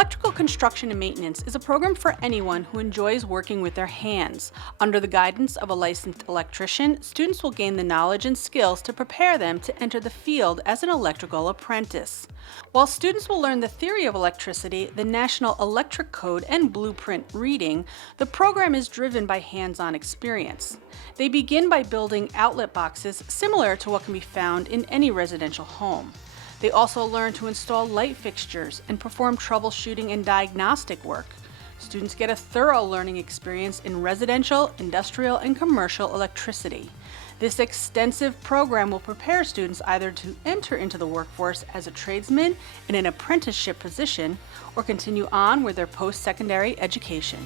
Electrical construction and maintenance is a program for anyone who enjoys working with their hands. Under the guidance of a licensed electrician, students will gain the knowledge and skills to prepare them to enter the field as an electrical apprentice. While students will learn the theory of electricity, the National Electric Code, and blueprint reading, the program is driven by hands-on experience. They begin by building outlet boxes similar to what can be found in any residential home. They also learn to install light fixtures and perform troubleshooting and diagnostic work. Students get a thorough learning experience in residential, industrial, and commercial electricity. This extensive program will prepare students either to enter into the workforce as a tradesman in an apprenticeship position or continue on with their post-secondary education.